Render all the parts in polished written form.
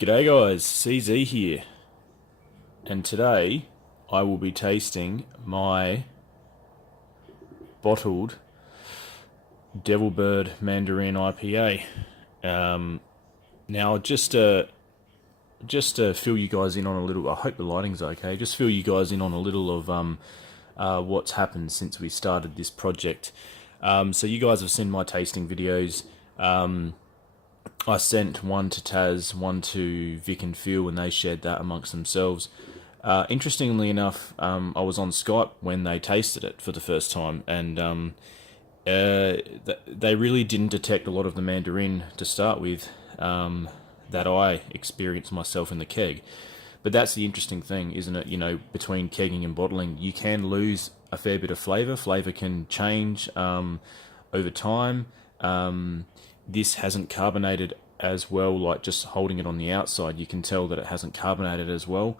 G'day guys, CZ here, and today I will be tasting my bottled Devilbird Mandarin IPA. Now just to fill you guys in on a little, I hope the lighting's okay, just fill you guys in on a little of what's happened since we started this project. So you guys have seen my tasting videos. I sent one to Taz, one to Vic and Phil, and they shared that amongst themselves. Interestingly enough, I was on Skype when they tasted it for the first time, and they really didn't detect a lot of the mandarin to start with that I experienced myself in the keg. But that's the interesting thing, isn't it? You know, between kegging and bottling, you can lose a fair bit of flavour. Flavour can change over time. This hasn't carbonated as well, like just holding it on the outside, you can tell that it hasn't carbonated as well.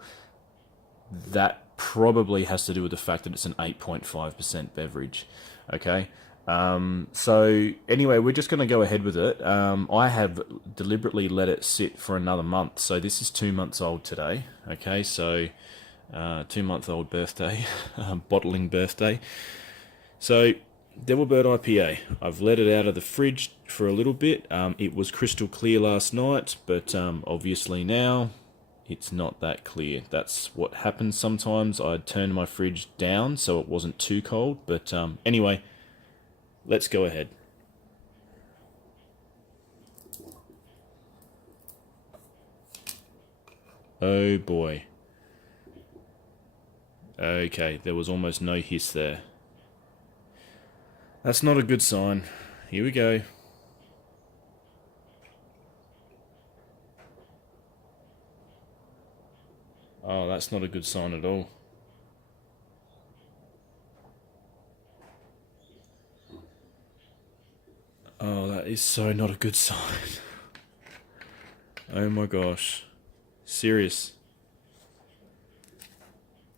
That probably has to do with the fact that it's an 8.5% beverage. Okay. So anyway, we're just going to go ahead with it. I have deliberately let it sit for another month. So this is 2 months old today. Okay. So 2-month-old birthday, bottling birthday. So Devilbird IPA. I've let it out of the fridge for a little bit. It was crystal clear last night, but obviously now it's not that clear. That's what happens sometimes. I turned my fridge down so it wasn't too cold. But anyway, let's go ahead. Oh boy. Okay, there was almost no hiss there. That's not a good sign. Here we go. Oh, that's not a good sign at all. Oh, that is so not a good sign. Oh my gosh. Serious.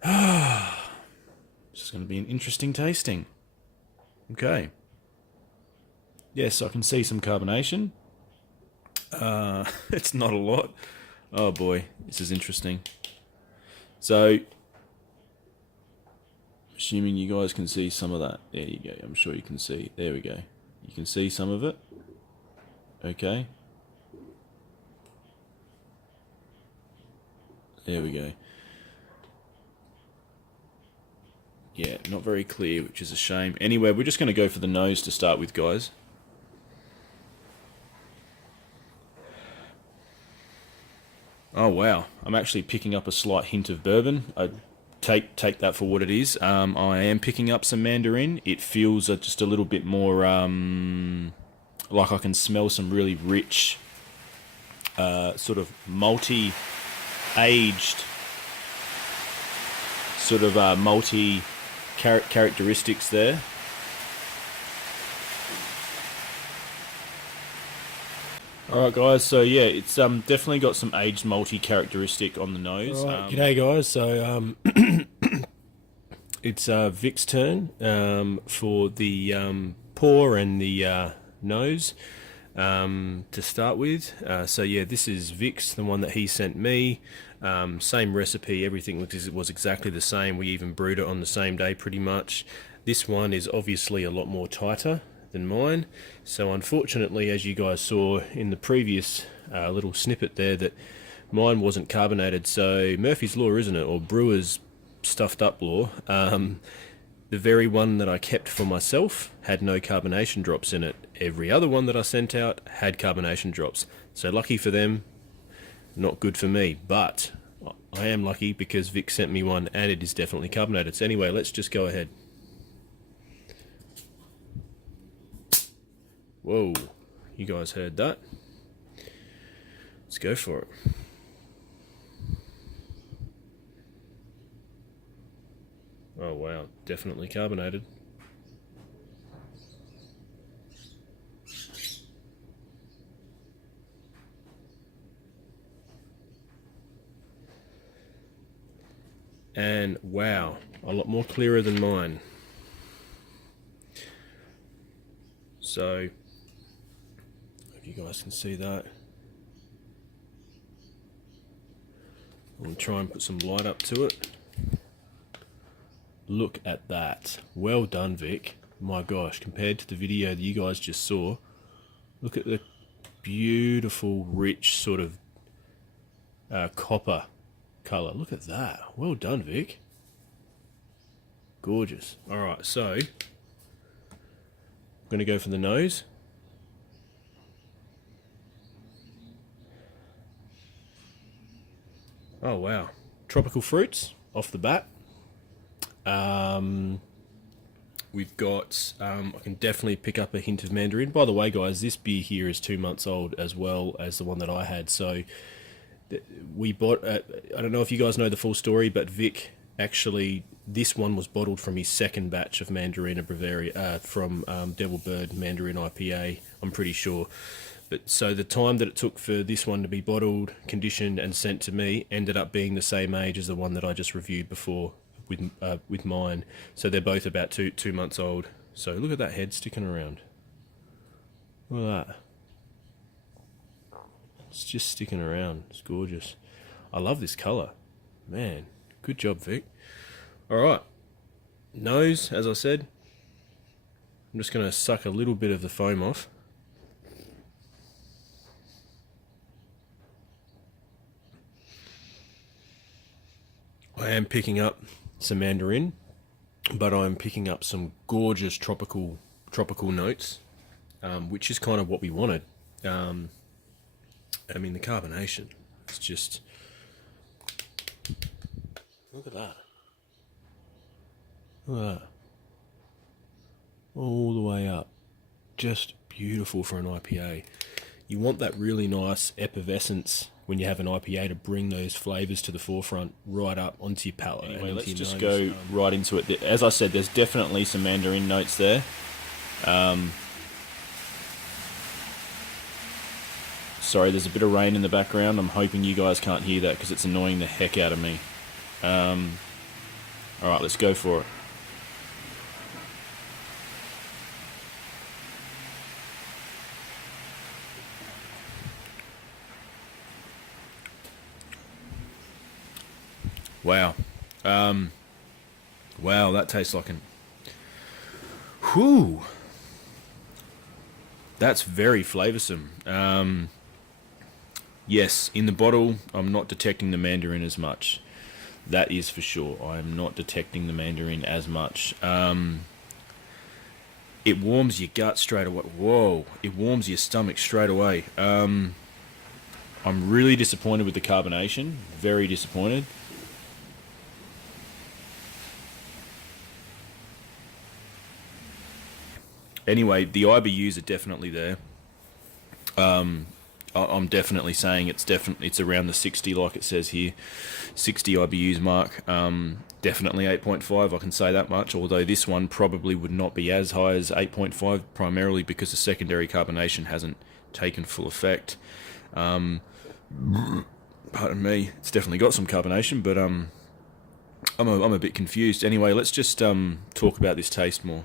This is going to be an interesting tasting. Okay. Yes, I can see some carbonation. It's not a lot. Oh boy, this is interesting. So, assuming you guys can see some of that. There you go. I'm sure you can see. There we go. You can see some of it. Okay. There we go. Yeah, not very clear, which is a shame. Anyway, we're just going to go for the nose to start with, guys. Oh wow, I'm actually picking up a slight hint of bourbon. I take that for what it is. I am picking up some mandarin. It feels just a little bit more like I can smell some really rich, sort of multi-aged, sort of multi characteristics there. Alright guys, so yeah, it's definitely got some aged malty characteristic on the nose. Right, g'day guys. So it's Vic's turn for the pour and the nose to start with. So yeah, this is Vic's, the one that he sent me. Same recipe, everything was exactly the same. We even brewed it on the same day pretty much. This one is obviously a lot more tighter than mine. So unfortunately, as you guys saw in the previous little snippet there, that mine wasn't carbonated. So Murphy's Law, isn't it? Or Brewer's stuffed up law. The very one that I kept for myself had no carbonation drops in it. Every other one that I sent out had carbonation drops. So lucky for them, not good for me. But I am lucky because Vic sent me one and it is definitely carbonated. So anyway, let's just go ahead. Whoa, you guys heard that? Let's go for it. Oh wow, definitely carbonated. And wow, a lot more clearer than mine. So, if you guys can see that. I'll try and put some light up to it. Look at that. Well done, Vic. My gosh, compared to the video that you guys just saw, look at the beautiful, rich sort of copper colour. Look at that. Well done, Vic. Gorgeous. Alright, so I'm going to go for the nose. Oh wow. Tropical fruits off the bat. We've got, I can definitely pick up a hint of mandarin. By the way, guys, this beer here is 2 months old as well as the one that I had. So we bought, I don't know if you guys know the full story, but Vic actually, this one was bottled from his second batch of Mandarina Bavaria, from Devil Bird Mandarin IPA, I'm pretty sure. But so the time that it took for this one to be bottled, conditioned, and sent to me ended up being the same age as the one that I just reviewed before with mine. So they're both about two months old. So look at that head sticking around. Look at that. It's just sticking around. It's gorgeous. I love this colour. Man, good job, Vic. Alright. Nose, as I said. I'm just going to suck a little bit of the foam off. I am picking up some mandarin, but I'm picking up some gorgeous tropical notes, which is kind of what we wanted. I mean, the carbonation, it's just, look at that. Look at that. All the way up. Just beautiful for an IPA. You want that really nice effervescence when you have an IPA to bring those flavours to the forefront right up onto your palate. Anyway, let's just go right into it. As I said, there's definitely some mandarin notes there. Sorry, there's a bit of rain in the background. I'm hoping you guys can't hear that because it's annoying the heck out of me. Alright, let's go for it. Wow. Wow, that tastes like an... Whew. That's very flavoursome. Yes, in the bottle, I'm not detecting the mandarin as much. That is for sure. I am not detecting the mandarin as much. It warms your gut straight away. Whoa. It warms your stomach straight away. I'm really disappointed with the carbonation. Very disappointed. Anyway, the IBUs are definitely there. I'm definitely saying it's around the 60, like it says here, 60 IBUs mark. Definitely 8.5. I can say that much. Although this one probably would not be as high as 8.5, primarily because the secondary carbonation hasn't taken full effect. Pardon me. It's definitely got some carbonation, but I'm a bit confused. Anyway, let's just talk about this taste more.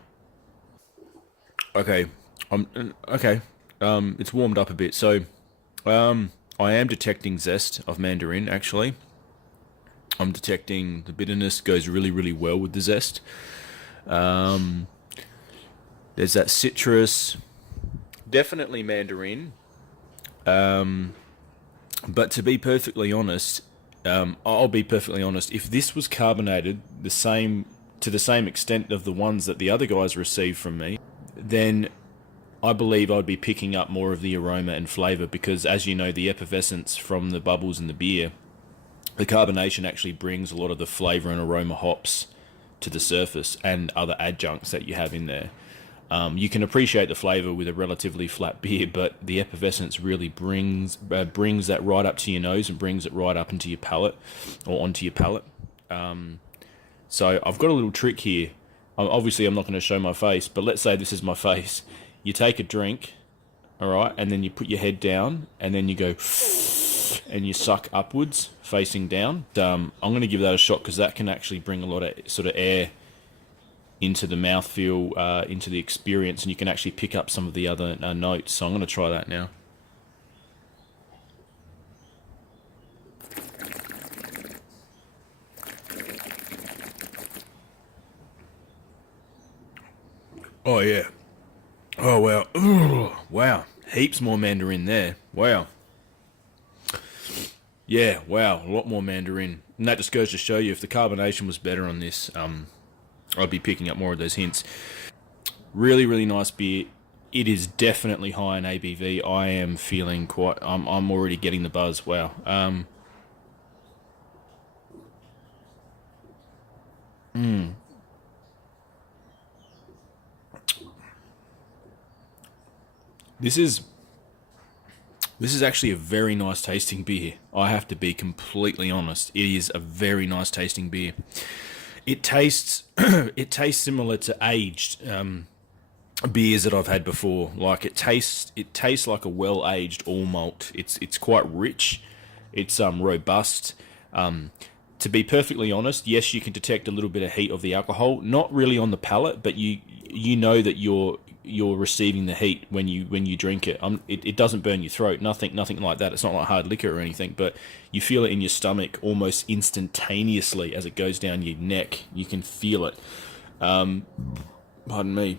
Okay, it's warmed up a bit. So, I am detecting zest of mandarin, actually. I'm detecting the bitterness goes really, really well with the zest. There's that citrus, definitely mandarin. But to be perfectly honest, I'll be perfectly honest, if this was carbonated to the same extent of the ones that the other guys received from me, then I believe I'd be picking up more of the aroma and flavour because, as you know, the effervescence from the bubbles in the beer, the carbonation actually brings a lot of the flavour and aroma hops to the surface and other adjuncts that you have in there. You can appreciate the flavour with a relatively flat beer, but the effervescence really brings that right up to your nose and brings it right up into your palate or onto your palate. So I've got a little trick here. Obviously, I'm not going to show my face, but let's say this is my face. You take a drink, all right, and then you put your head down, and then you go, and you suck upwards, facing down. I'm going to give that a shot because that can actually bring a lot of sort of air into the mouthfeel, into the experience, and you can actually pick up some of the other notes. So I'm going to try that now. Oh yeah. Oh wow. Ooh, wow. Heaps more mandarin there. Wow. Yeah, wow, a lot more mandarin. And that just goes to show you if the carbonation was better on this, I'd be picking up more of those hints. Really, really nice beer. It is definitely high in ABV. I am feeling quite. I'm already getting the buzz. Wow. This is actually a very nice tasting beer. I have to be completely honest. It is a very nice tasting beer. It tastes it tastes similar to aged beers that I've had before. Like it tastes like a well aged all malt. It's quite rich. It's robust. To be perfectly honest, yes, you can detect a little bit of heat of the alcohol. Not really on the palate, but you know that you're receiving the heat when you drink it. It doesn't burn your throat. Nothing like that. It's not like hard liquor or anything, but you feel it in your stomach almost instantaneously as it goes down your neck. You can feel it. Pardon me.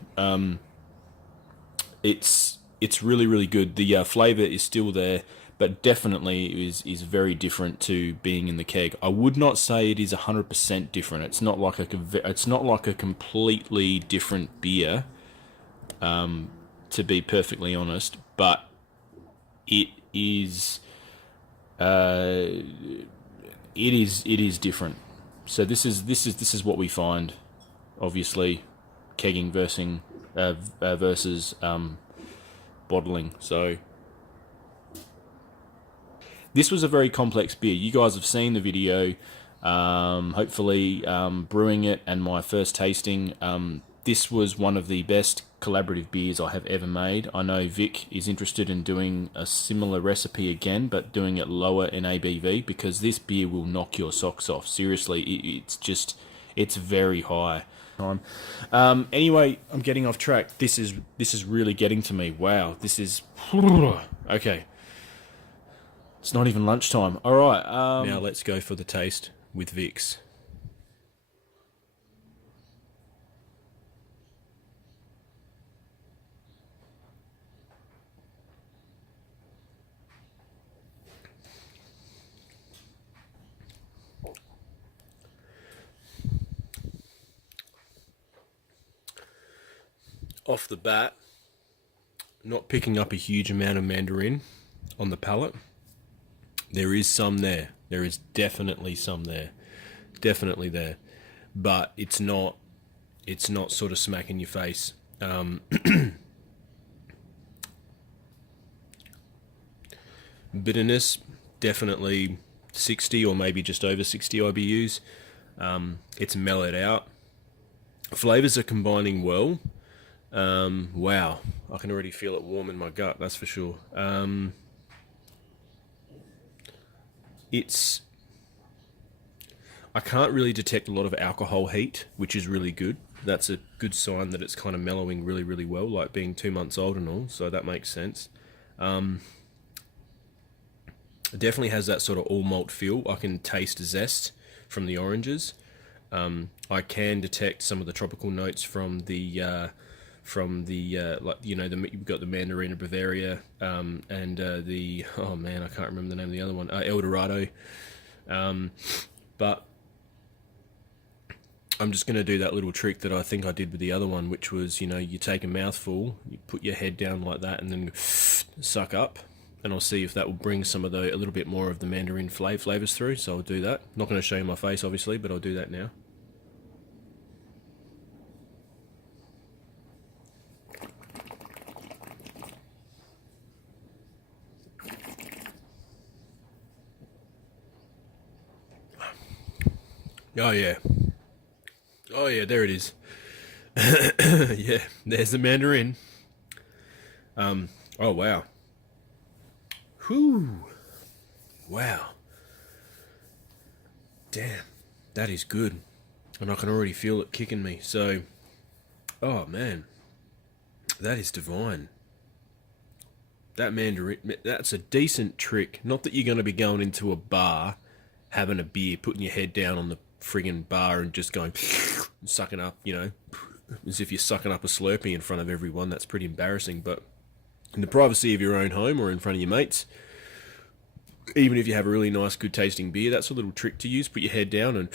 It's really, really good. The flavour is still there, but definitely is very different to being in the keg. I would not say it is 100% different. It's not like a completely different beer, to be perfectly honest, but it is it is different. So this is what we find, obviously, kegging versus bottling. So this was a very complex beer. You guys have seen the video, hopefully, brewing it and my first tasting. This was one of the best collaborative beers I have ever made. I know Vic is interested in doing a similar recipe again, but doing it lower in ABV, because this beer will knock your socks off. Seriously, it's very high. Anyway, I'm getting off track. This is really getting to me. Wow, this is okay. It's not even lunchtime. All right. Now let's go for the taste with Vic's. Off the bat, not picking up a huge amount of mandarin on the palate. There is some there. There is definitely some there. Definitely there. But it's not sort of smack in your face. Bitterness, definitely 60 or maybe just over 60 IBUs. It's mellowed out. Flavors are combining well. Wow, I can already feel it warm in my gut, that's for sure. I can't really detect a lot of alcohol heat, which is really good. That's a good sign that it's kind of mellowing really, really well, like being 2 months old and all, so that makes sense. It definitely has that sort of all malt feel. I can taste zest from the oranges. I can detect some of the tropical notes from the like, you know, you've got the Mandarin of Bavaria, and the, oh man, I can't remember the name of the other one, El Dorado. But I'm just going to do that little trick that I think I did with the other one, which was, you know, you take a mouthful, you put your head down like that, and then suck up, and I'll see if that will bring some of a little bit more of the Mandarin flavors through. So I'll do that. Not going to show you my face, obviously, but I'll do that now. Oh yeah. Oh yeah, there it is. Yeah, there's the Mandarin. Oh wow. Whew. Wow. Damn. That is good. And I can already feel it kicking me. So, oh man. That is divine. That Mandarin, that's a decent trick. Not that you're going to be going into a bar, having a beer, putting your head down on the friggin' bar and just going sucking up, you know. as if you're sucking up a Slurpee in front of everyone. That's pretty embarrassing. But in the privacy of your own home or in front of your mates, even if you have a really nice, good tasting beer, that's a little trick to use. Put your head down and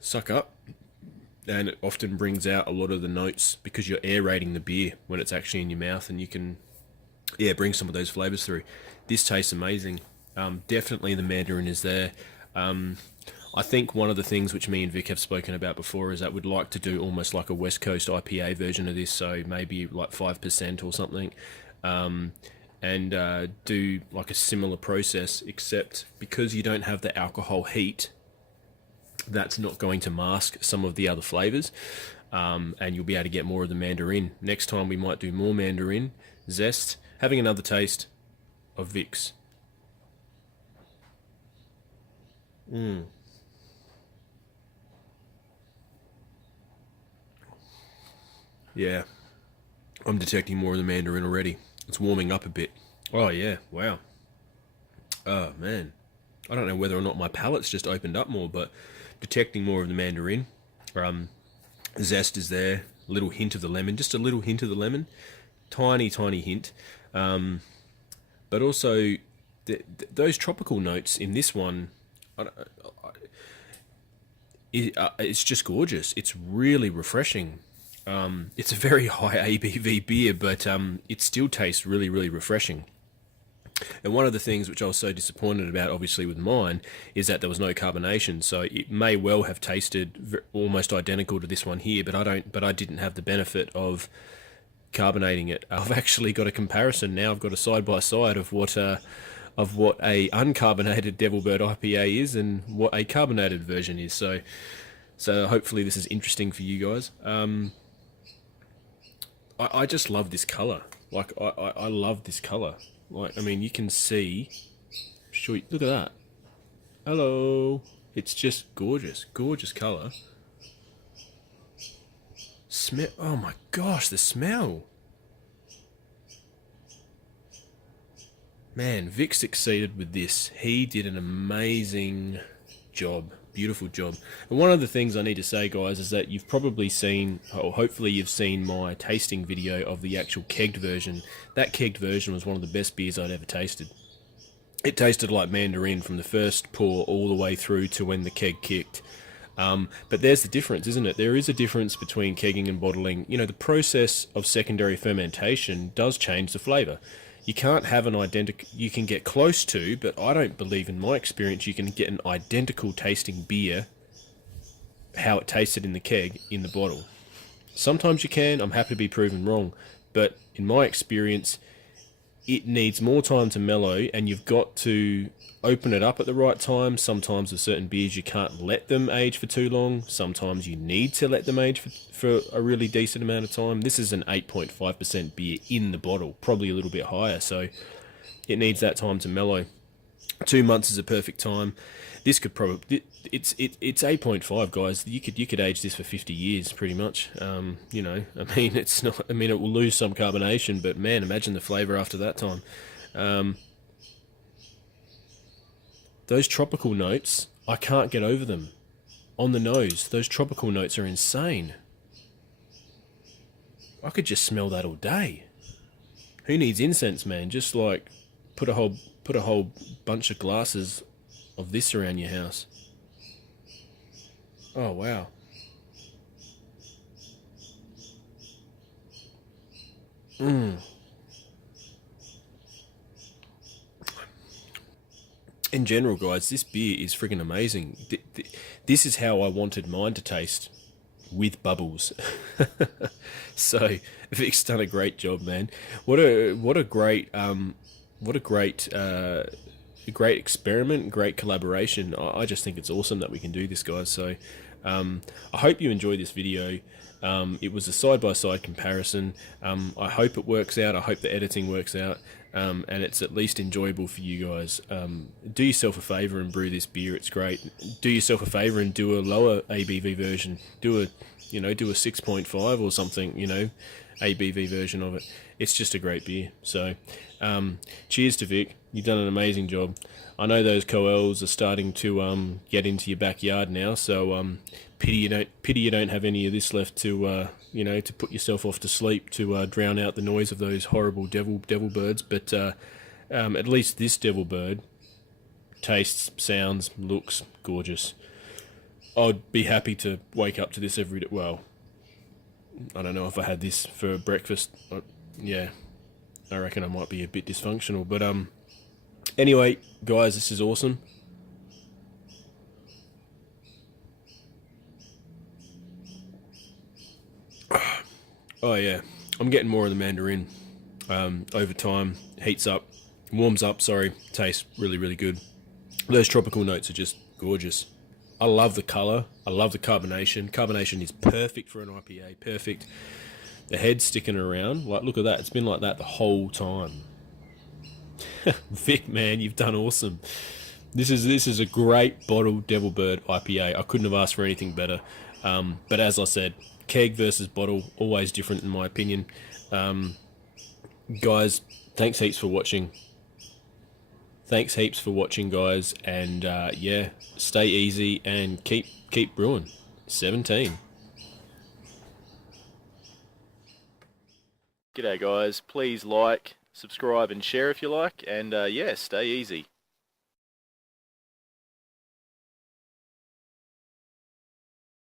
suck up. And it often brings out a lot of the notes because you're aerating the beer when it's actually in your mouth, and you can, bring some of those flavors through. This tastes amazing. Definitely the mandarin is there. I think one of the things which me and Vic have spoken about before is that we'd like to do almost like a West Coast IPA version of this, so maybe like 5% or something, and do like a similar process, except because you don't have the alcohol heat, that's not going to mask some of the other flavors, and you'll be able to get more of the mandarin. Next time we might do more mandarin zest, having another taste of Vicks. Yeah, I'm detecting more of the mandarin already. It's warming up a bit. Oh yeah, wow. Oh man, I don't know whether or not my palate's just opened up more, but detecting more of the mandarin. Zest is there. A little hint of the lemon, just a little hint of the lemon, tiny hint. But also those tropical notes in this one, it's just gorgeous. It's really refreshing. It's a very high ABV beer, but it still tastes really refreshing. And one of the things which I was so disappointed about, obviously with mine, is that there was no carbonation. So it may well have tasted almost identical to this one here, but I didn't have the benefit of carbonating it. I've actually got a comparison now. I've got a side by side of what a uncarbonated Devilbird IPA is and what a carbonated version is. So hopefully this is interesting for you guys. I just love this color. Like I love this color. Like, I mean, you can see. Look at that. Hello. It's just gorgeous color. Smell. Oh my gosh, the smell. Man, Vic succeeded with this. He did an amazing job. Beautiful job. And one of the things I need to say, guys, is that you've probably seen, or hopefully you've seen my tasting video of the actual kegged version. That kegged version was one of the best beers I'd ever tasted. It tasted like mandarin from the first pour all the way through to when the keg kicked. But there's the difference, isn't it? There is a difference between kegging and bottling. You know, the process of secondary fermentation does change the flavour. You can't have an identical... You can get close to, but I don't believe, in my experience, you can get an identical tasting beer, how it tasted in the keg, in the bottle. Sometimes you can. I'm happy to be proven wrong. But in my experience, it needs more time to mellow, and you've got to open it up at the right time. Sometimes with certain beers, you can't let them age for too long. Sometimes you need to let them age for a really decent amount of time. This is an 8.5% beer in the bottle, probably a little bit higher, so it needs that time to mellow. 2 months is a perfect time. This could probably... It's 8.5, guys. You could age this for 50 years, pretty much. You know, I mean, it's not... I mean, it will lose some carbonation, but man, imagine the flavour after that time. Those tropical notes, I can't get over them. On the nose, those tropical notes are insane. I could just smell that all day. Who needs incense, man? Just like put a whole bunch of glasses of this around your house. Oh wow. In general, guys, this beer is friggin' amazing. This is how I wanted mine to taste, with bubbles. So Vic's done a great job, man. What a great great experiment, great collaboration. I just think it's awesome that we can do this, guys. So I hope you enjoyed this video. It was a side-by-side comparison. I hope it works out. I hope the editing works out. And it's at least enjoyable for you guys. Do yourself a favour and brew this beer. It's great. Do yourself a favour and do a lower ABV version. Do a 6.5 or something, ABV version of it. It's just a great beer. So cheers to Vic. You've done an amazing job. I know those coels are starting to get into your backyard now, so pity you don't have any of this left to to put yourself off to sleep to drown out the noise of those horrible devil birds. But at least this devil bird tastes, sounds, looks gorgeous. I'd be happy to wake up to this every day. Well, I don't know if I had this for breakfast. Yeah, I reckon I might be a bit dysfunctional. But anyway, guys, this is awesome. Oh yeah, I'm getting more of the mandarin over time. Heats up, warms up. Sorry, tastes really, really good. Those tropical notes are just gorgeous. I love the colour. I love the carbonation. Carbonation is perfect for an IPA. Perfect. The head's sticking around. Like, look at that. It's been like that the whole time. Vic, man, you've done awesome. This is a great bottled Devil Bird IPA. I couldn't have asked for anything better. But as I said, keg versus bottle, always different in my opinion. Guys, thanks heaps for watching. Thanks heaps for watching, guys, and yeah, stay easy and keep brewing. 17. G'day, guys. Please like, subscribe, and share if you like, and yeah, stay easy.